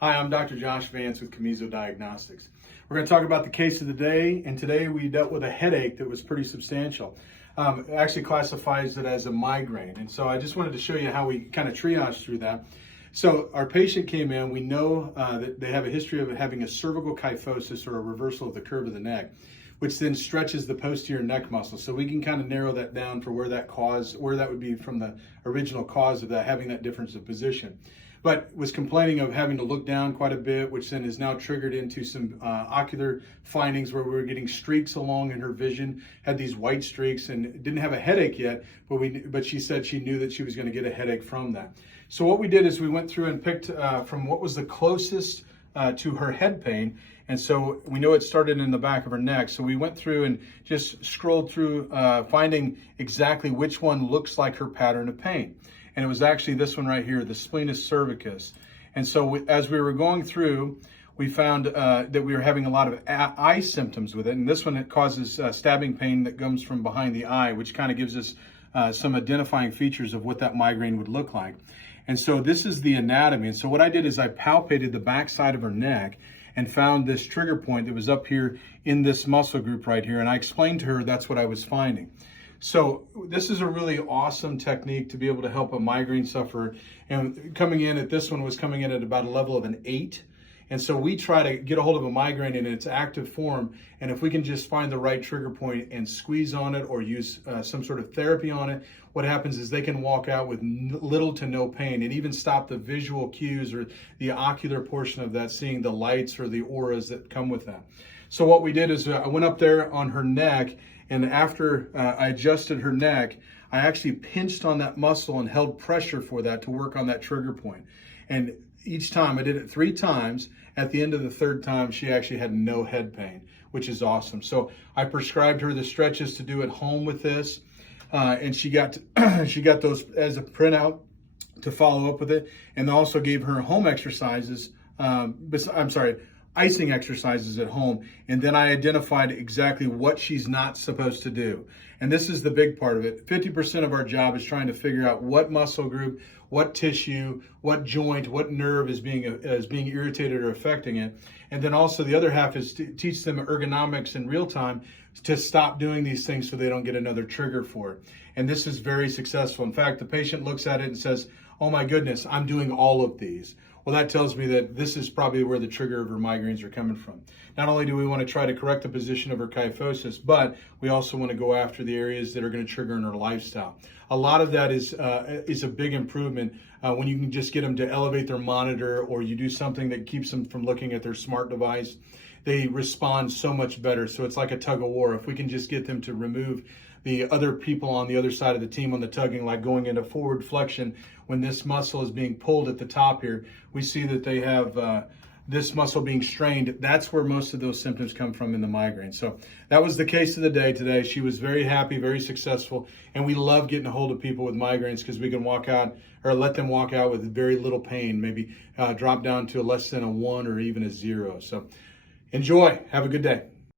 Hi, I'm Dr. Josh Vance with Komizo Diagnostics. We're going to talk about the case of the day, and today we dealt with a headache that was pretty substantial. It actually classifies it as a migraine, and so I just wanted to show you how we kind of triage through that. So our patient came in. We know that they have a history of having a cervical kyphosis, or a reversal of the curve of the neck, which then stretches the posterior neck muscle. So we can kind of narrow that down for where that would be from the original cause of that, having that difference of position. But was complaining of having to look down quite a bit, which then is now triggered into some ocular findings where we were getting streaks along in her vision, had these white streaks, and didn't have a headache yet, but she said she knew that she was going to get a headache from that. So what we did is we went through and picked from what was the closest to her head pain. And so we know it started in the back of her neck. So we went through and just scrolled through, finding exactly which one looks like her pattern of pain. And it was actually this one right here, the splenius cervicus. And so as we were going through, we found that we were having a lot of eye symptoms with it. And this one, it causes stabbing pain that comes from behind the eye, which kind of gives us some identifying features of what that migraine would look like. And so this is the anatomy. And so what I did is I palpated the back side of her neck and found this trigger point that was up here in this muscle group right here. And I explained to her that's what I was finding. So this is a really awesome technique to be able to help a migraine sufferer. And coming in at this one was coming in at about a level of an 8. And so we try to get a hold of a migraine in its active form. And if we can just find the right trigger point and squeeze on it or use some sort of therapy on it, what happens is they can walk out with little to no pain and even stop the visual cues or the ocular portion of that, seeing the lights or the auras that come with that. So what we did is I went up there on her neck, and after I adjusted her neck, I actually pinched on that muscle and held pressure for that to work on that trigger point. And each time, I did it 3 times. At the end of the 3rd time, she actually had no head pain, which is awesome. So I prescribed her the stretches to do at home with this, and she got she got those as a printout to follow up with it, and also gave her home exercises. Icing exercises at home, and then I identified exactly what she's not supposed to do. And this is the big part of it. 50% of our job is trying to figure out what muscle group, what tissue, what joint, what nerve is being irritated or affecting it. And then also the other half is to teach them ergonomics in real time to stop doing these things so they don't get another trigger for it. And this is very successful. In fact, the patient looks at it and says, "Oh my goodness, I'm doing all of these." Well, that tells me that this is probably where the trigger of her migraines are coming from. Not only do we want to try to correct the position of her kyphosis, but we also want to go after the areas that are going to trigger in her lifestyle. A lot of that is a big improvement when you can just get them to elevate their monitor, or you do something that keeps them from looking at their smart device. They respond so much better. So it's like a tug of war. If we can just get them to remove the other people on the other side of the team on the tugging, like going into forward flexion, when this muscle is being pulled at the top here, we see that they have this muscle being strained. That's where most of those symptoms come from in the migraine. So that was the case of the day today. She was very happy, very successful, and we love getting a hold of people with migraines because we can walk out or let them walk out with very little pain, maybe drop down to less than a 1 or even a 0. So enjoy. Have a good day.